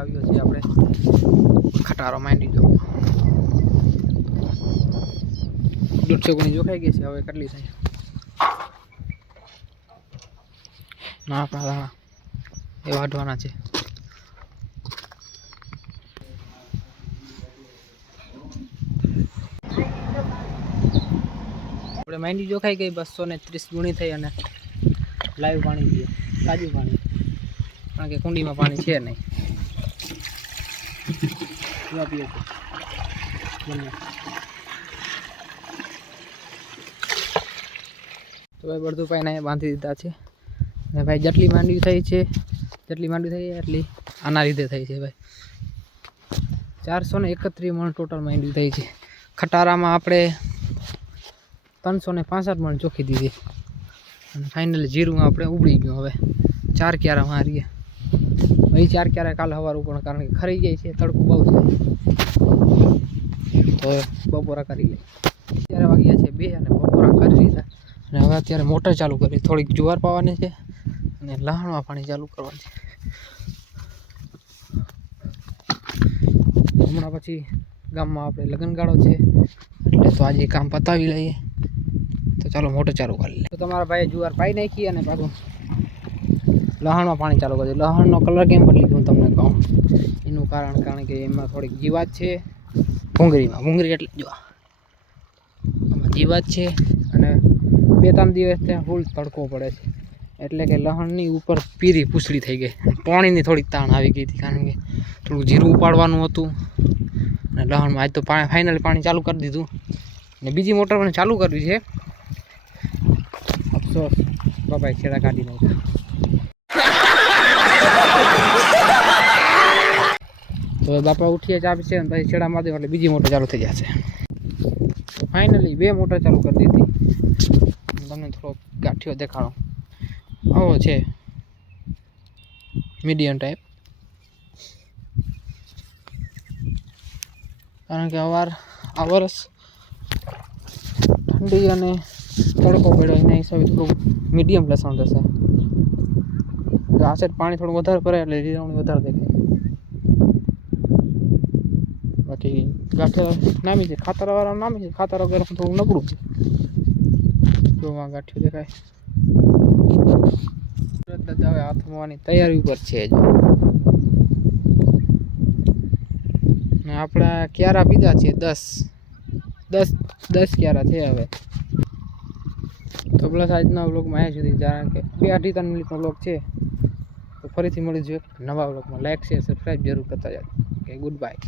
આવ્યો છે આપણે ખટારો માંડી દો 150 ગુણી જોખાઈ ગઈ છે હવે કેટલી થાય ના આપણા દાણા એ વાઢવાના છે આપણે માંડી જોખાઈ ગઈ 230 ગુણી થઈ અને લાઈવ પાણી પીએ તાજું પાણી કારણ કે કુંડીમાં પાણી છે નહીં પીએ તો ભાઈ બધું પાઈને બાંધી દીધા છે અને ભાઈ જેટલી માંડવી થઈ એટલી આના લીધે થઈ છે ભાઈ 431 મણ ટોટલ માંડવી થઈ છે ખટારામાં આપણે 365 મણ ચોખી દીધી અને ફાઇનલી જીરું આપણે ઉબળી ગયું હવે 4 ક્યારા મારીએ ભાઈ 4 ક્યારા કાલ સવાર ઉપર કારણ કે ખરી જાય છે તડકો બહુ છે તો બપોરા કરી લઈએ અત્યારે વાગ્યા છે 2 અને બપોરા કરી લીધા અને હવે અત્યારે મોટર ચાલુ કરી થોડીક જુવાર પાવાની છે અને લહાણમાં પાણી ચાલુ કરવાનું છે હમણાં પછી ગામમાં આપણે લગ્નગાળો છે એટલે તો આજે કામ પતાવી લઈએ તો ચાલો મોટર ચાલુ કરી લઈએ તો તમારા ભાઈએ જુવાર પાઈ નાખી અને પાછું લહાણમાં પાણી ચાલુ કરી લહાણનો કલર કેમ બદલી ગયો તમને કહું એનું કારણ કે એમાં થોડીક જીવાત છે ભૂંગળી એટલે જો આમાં જીવાત છે અને 2-3 દિવસ ત્યાં ફૂલ તડકો પડે છે એટલે કે લહણની ઉપર પીરી પૂછડી થઈ ગઈ પાણીની થોડીક તાણ આવી ગઈ હતી કારણ કે થોડુંક જીરું ઉપાડવાનું હતું અને લહણમાં આજ તો ફાઇનલી પાણી ચાલુ કરી દીધું અને બીજી મોટર પણ ચાલુ કરવી છે અફસોસ બાપાએ છેડા કાઢી નાખ્યા તો બાપા ઉઠીએ ચા પીશે અને પછી છેડા મારી એટલે બીજી મોટર ચાલુ થઈ જશે ફાઇનલી 2 મોટર ચાલુ કરી દીધી તમને થોડો ગાંઠિયો દેખાડો આવો છે મીડિયમ ટાઈપ કારણ કે આ વર્ષ ઠંડી અને તડકો પડ્યો એના હિસાબે થોડું મીડિયમ લસણ થશે આ સાઈડ પાણી થોડું વધારે પડે એટલે રીંગણી વધારે દેખાય બાકી ગાંઠિયા નામી છે ખાતરવાળા નામી છે ખાતર વગર થોડું નબળું છે જોવા ગાંઠિયું દેખાય હવે હાથમાંની તૈયારી ઉપર છે ને આપણા ક્યારા પીધા છે 10 ક્યારા છે હવે તો પ્લસ આજના વ્લોગમાં આવ્યા સુધી કારણ કે 2-3 મિનિટનો વ્લોગ છે તો ફરીથી મળી જોઈએ નવા વ્લોગમાં લાઈક શેર સબસ્ક્રાઈબ જરૂર કરતા જાઓ ઓકે ગુડ બાય